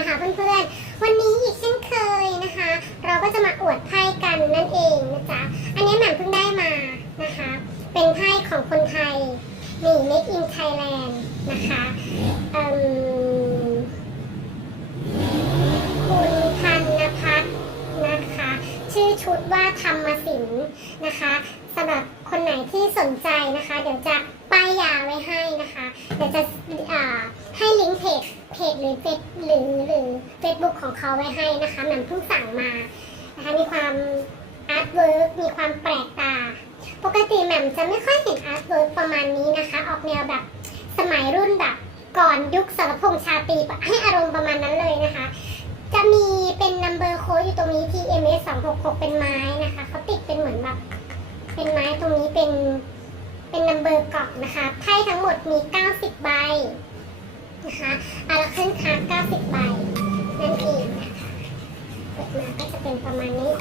นะคะเพื่อนๆ วันนี้อีกเช่นเคยนะคะ เราก็จะมาอวดไพ่กันนั่นเองนะจ๊ะ อันนี้แหม่มเพิ่งได้มานะคะ เป็นไพ่ของคนไทยนี่ Make in Thailand นะคะคุณพันนพัฒน์นะคะ ชื่อชุดว่าธรรมศิลป์นะคะสำหรับคนไหนที่สนใจนะคะ เดี๋ยวจะป้ายยาไว้ให้นะคะ เดี๋ยวจะอ่าให้ลิงก์เพจเพจหรือเฟซหรือหรือเฟซบุ๊ก ของเขาไว้ให้นะคะแหม่มเพิ่งสั่งมานะคะมีความอาร์ตเวิร์กมีความแปลกตา ปกติแหม่มจะไม่ค่อยเห็นอาร์ตเวิร์กประมาณนี้นะคะ ออกแนวแบบสมัยรุ่นแบบก่อนยุคสรพงษ์ชาตรีให้อารมณ์ประมาณนั้นเลยนะคะ จะมีเป็นนัมเบอร์โค้ดอยู่ตรงนี้ TMS 266 เป็นไม้นะคะเขาติดเป็นเหมือนแบบเป็นไม้ตรงนี้เป็นเป็นนัมเบอร์กล่องนะคะไพ่ทั้งหมดมี 90 ใบนะคะอาราเคิลคาร์ด90 ใบ นั่นเองนะคะเปิดมาก็จะเป็นประมาณนี้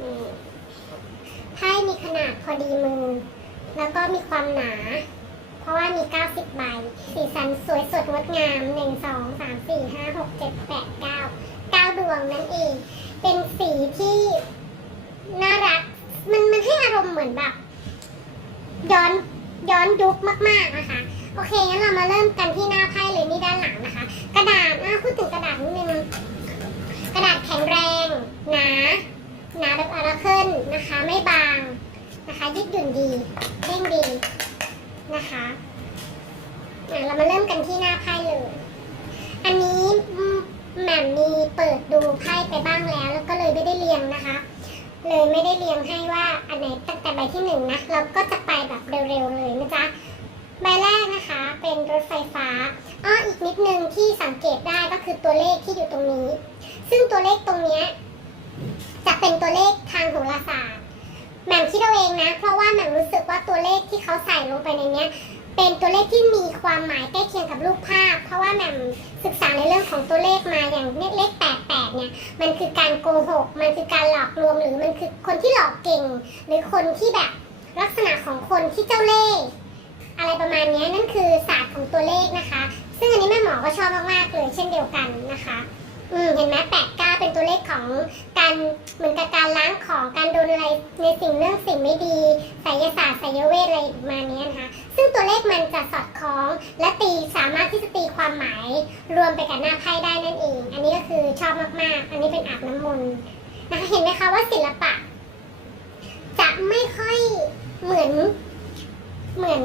นี่ไพ่มีขนาดพอดีมือ แล้วก็มีความหนา เพราะว่ามี 90 ใบ สีสันสวยสดงดงาม 1 2 3 4 5 6 7 8 9 9 ดวงนั่นเอง เป็นสีที่น่ารัก มันมันให้อารมณ์เหมือนแบบ ย้อนย้อนยุคมากๆนะคะ โอเคงั้นเรามาเริ่มกันที่หน้าไพ่เลยนี่ด้านหลังนะคะ กระดาษอะพูดถึงกระดาษนิดนึงกระดาษแข็งแรงหนาหนาแบบอาราเคิลนะคะ ไม่บางนะคะยืดหยุ่นดีเด้งดีนะคะอะเรามาเริ่มกันที่หน้าไพ่เลย อันนี้แหม่มมีเปิดดูไพ่ไปบ้างแล้ว แล้วก็เลยไม่ได้เรียงนะคะ เลยไม่ได้เรียงให้ว่าอันไหนตั้งแต่ใบที่หนึ่งนะเราก็จะไปแบบเร็วๆเลยนะจ๊ะ ใบแรกนะคะ เป็นรถไฟฟ้าอ้ออีกนิดนึงที่สังเกตได้ก็คือตัวเลขที่อยู่ตรงนี้ ซึ่งตัวเลขตรงนี้จะเป็นตัวเลขทางโหราศาสตร์แหม่มคิดเอาเองนะ เพราะว่าแหม่มรู้สึกว่าตัวเลขที่เขาใส่ลงไปในนี้เป็นตัวเลขที่มีความหมายใกล้เคียงกับรูปภาพ เพราะว่าแหม่มศึกษาในเรื่องของตัวเลขมาอย่างเลขแปดแปดเนี่ยมันคือการโกหก มันคือการหลอกลวงหรือมันคือคนที่หลอกเก่ง หรือคนที่แบบลักษณะของคนที่เจ้าเล่ห์ อะไรประมาณนี้นั่นคือศาสตร์ของตัวเลขนะคะ ซึ่งอันนี้แม่หมอก็ชอบมากๆเลยเช่นเดียวกันนะคะอืมเห็นไหมแปดเก้าเป็นตัวเลขของการเหมือนกับการล้างของการโดนอะไรในสิ่งเรื่องสิ่งไม่ดีไสยศาสตร์ไสยเวทอะไรประมาณเนี้ยนะคะ ซึ่งตัวเลขมันจะสอดคล้องและตีสามารถที่จะตีความหมายรวมไปกับหน้าไพ่ได้นั่นเอง อันนี้ก็คือชอบมากๆ อันนี้เป็นอาบน้ำมนต์นะคะเห็นไหมคะว่าศิลปะ จะไม่ค่อยเหมือนเหมือน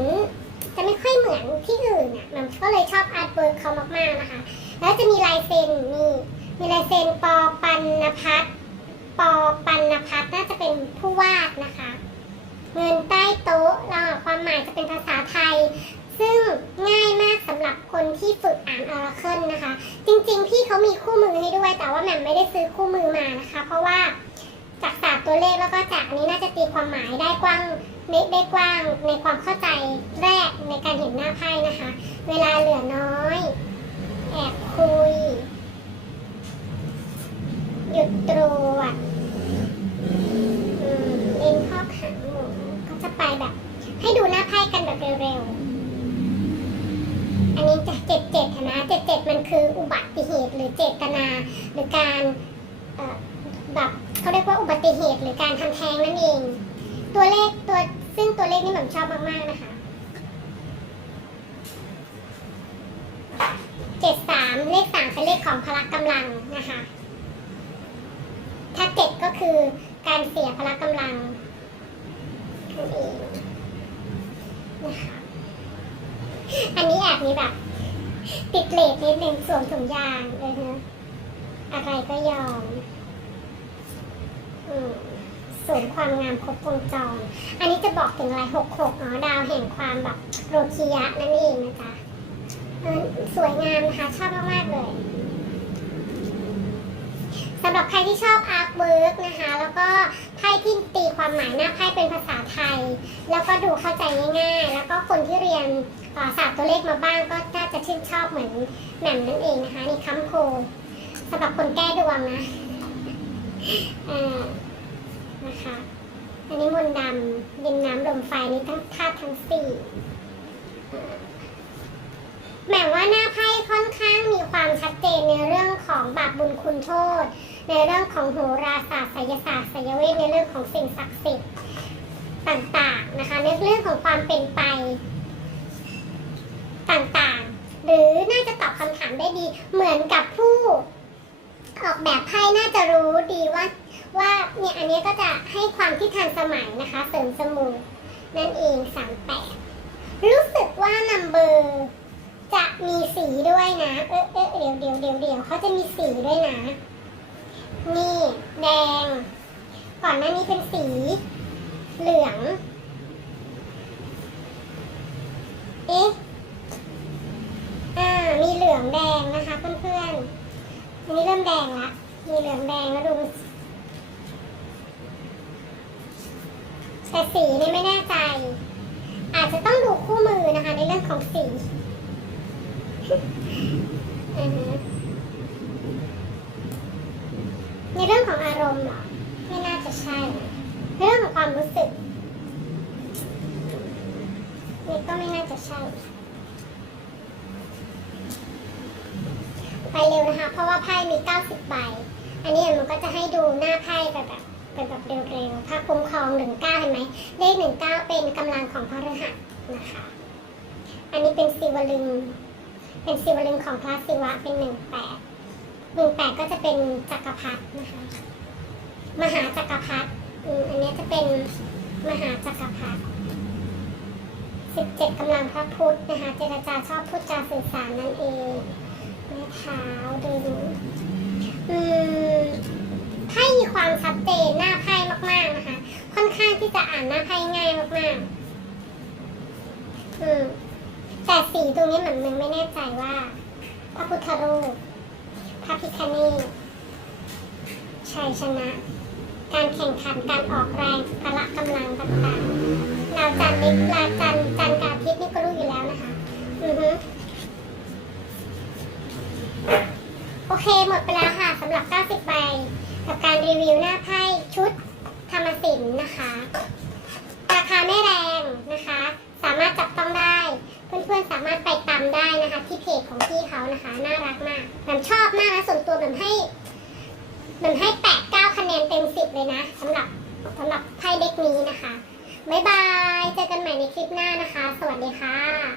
ไม่ค่อยเหมือนที่อื่นอะมันก็เลยชอบอาร์ตเวิร์กเขามากๆนะคะ แล้วจะมีลายเซ็นนี่มีลายเซ็นปอปันนพัฒปอปันนพัฒน์น่าจะเป็นผู้วาดนะคะ เงินใต้โต๊ะเราความหมายจะเป็นภาษาไทย ซึ่งง่ายมากสำหรับคนที่ฝึกอ่านออราเคิลนะคะ จริงๆ พี่เขามีคู่มือให้ด้วย แต่ว่าแหม่มไม่ได้ซื้อคู่มือมานะคะ เพราะว่าจากศาสตร์ตัวเลขแล้วก็จากอันนี้น่าจะตีความหมายได้กว้าง ได้กว้างในความเข้าใจแรกในการเห็นหน้าไพ่นะคะ เวลาเหลือน้อย แอบคุย หยุดตรวจเล่นข้อขังหมูก็จะไปแบบ ให้ดูหน้าไพ่กันแบบเร็วๆ อันนี้จะเจ็ดเจ็ดนะเจ็ดเจ็ดมันคืออุบัติเหตุหรือเจตนา หรือการแบบเขาเรียกว่าอุบัติเหตุหรือการทำแท้งนั่นเอง ตัวเลขตัว ซึ่งตัวเลขนี่ผมชอบมากๆนะคะเจ็ดสามเลขสามเป็นเลขของพละกำลังนะคะ ถ้าเจ็ดก็คือการเสียพละกำลังนั่นเองนะคะอันนี้แอบมีแบบ ติดเลทนิดนึงสวมถุงยางเลยนะอะไรก็ยอม อืม สวมความงามครบวงจร อันนี้จะบอกถึงอะไรหกหกอ๋อดาวแห่งความแบบโรคิยะนั่นเองนะจ๊ะสวยงามนะคะชอบมากๆเลยสำหรับใครที่ชอบอาร์ตเวิร์กนะคะ แล้วก็ไพ่ที่ตีความหมายหน้าไพ่เป็นภาษาไทย แล้วก็ดูเข้าใจง่ายๆ แล้วก็คนที่เรียนศาสตร์ตัวเลขมาบ้างก็น่าจะชื่นชอบเหมือนแหม่มนั่นเองนะคะนี่คัมโพสำหรับคนแก้ดวงนะอ่อ นะคะ อันนี้มนดำดินน้ำลมไฟนี่ทั้งธาตุทั้งสี่แหมายว่าหน้าไพ่ค่อนข้างมีความชัดเจนในเรื่องของบาปบุญคุณโทษ ในเรื่องของโหราศาสตร์ไสยศาสตร์ไสยเวทในเรื่องของสิ่งศักดิ์สิทธิ์ต่างๆนะคะในเรื่องของความเป็นไปต่างๆ หรือน่าจะตอบคำถามได้ดีเหมือนกับผู้ ออกแบบไพ่น่าจะรู้ดีว่า ว่าเนี่ยอันนี้ก็จะให้ความที่ทันสมัยนะคะ เสริมสมูนั่นเองสามแปดรู้สึกว่านัมเบอร์จะมีสีด้วยนะ เออเออเดี๋ยวเดี๋ยวเดี๋ยวเดี๋ยวเขาจะมีสีด้วยนะ นี่แดง ก่อนหน้านี้เป็นสี เหลือง เอ๊ะอ่ามีเหลืองแดงนะคะเพื่อนๆอันนี้เริ่มแดงละมีเหลืองแดงแล้วดู แต่สีเนี่ยไม่แน่ใจ อาจจะต้องดูคู่มือนะคะ ในเรื่องของสีในเรื่องของอารมณ์เหรอไม่น่าจะใช่ในเรื่องของความรู้สึกนี่ก็ไม่น่าจะใช่ ไปเร็วนะคะ เพราะว่าไพ่มี 90 ใบ อันนี้มันก็จะให้ดูหน้าไพ่แบบ เป็นแบบเร็วๆถ้าคุ้มครองหนึ่งเก้าเห็นไหมเลขหนึ่งเก้าเป็นกำลังของพระฤหัสนะคะ อันนี้เป็นศิวลึง เป็นศิวลึงของพระศิวะเป็นหนึ่งแปดหนึ่งแปดก็จะเป็นจักรพรรดินะคะ มหาจักรพรรดิอันนี้จะเป็นมหาจักรพรรดิสิบเจ็ดกำลังพระพุทธนะคะ เจรจาชอบพูดจาสื่อสารนั่นเองไม้เท้าดึง ความชัดเจนหน้าไพ่มากๆนะคะ ค่อนข้างที่จะอ่านหน้าไพ่ง่ายมากๆ อืมแต่สีตรงนี้เหมือนมันไม่แน่ใจว่าพระพุทธรูปพระพิคเนศชัยชนะ การแข่งขันการออกแรงพละกำลังต่างๆดาวจันทร์นิลาจันทร์จันทร์กับอาทิตย์นี่ก็รู้อยู่แล้วนะคะ อือฮึโอเคหมดไปแล้วค่ะสำหรับ 90 ใบ กับการรีวิวหน้าไพ่ชุดธรรมศิลป์นะคะ ราคาไม่แรงนะคะ สามารถจับต้องได้ เพื่อนๆสามารถไปตามได้นะคะ ที่เพจของพี่เขานะคะ น่ารักมากแบบชอบมากนะส่วนตัวแบบให้แบบให้แปดเก้าคะแนนเต็มสิบเลยนะสำหรับสำหรับไพ่เด็กนี้นะคะ บ๊ายบาย เจอกันใหม่ในคลิปหน้านะคะ สวัสดีค่ะ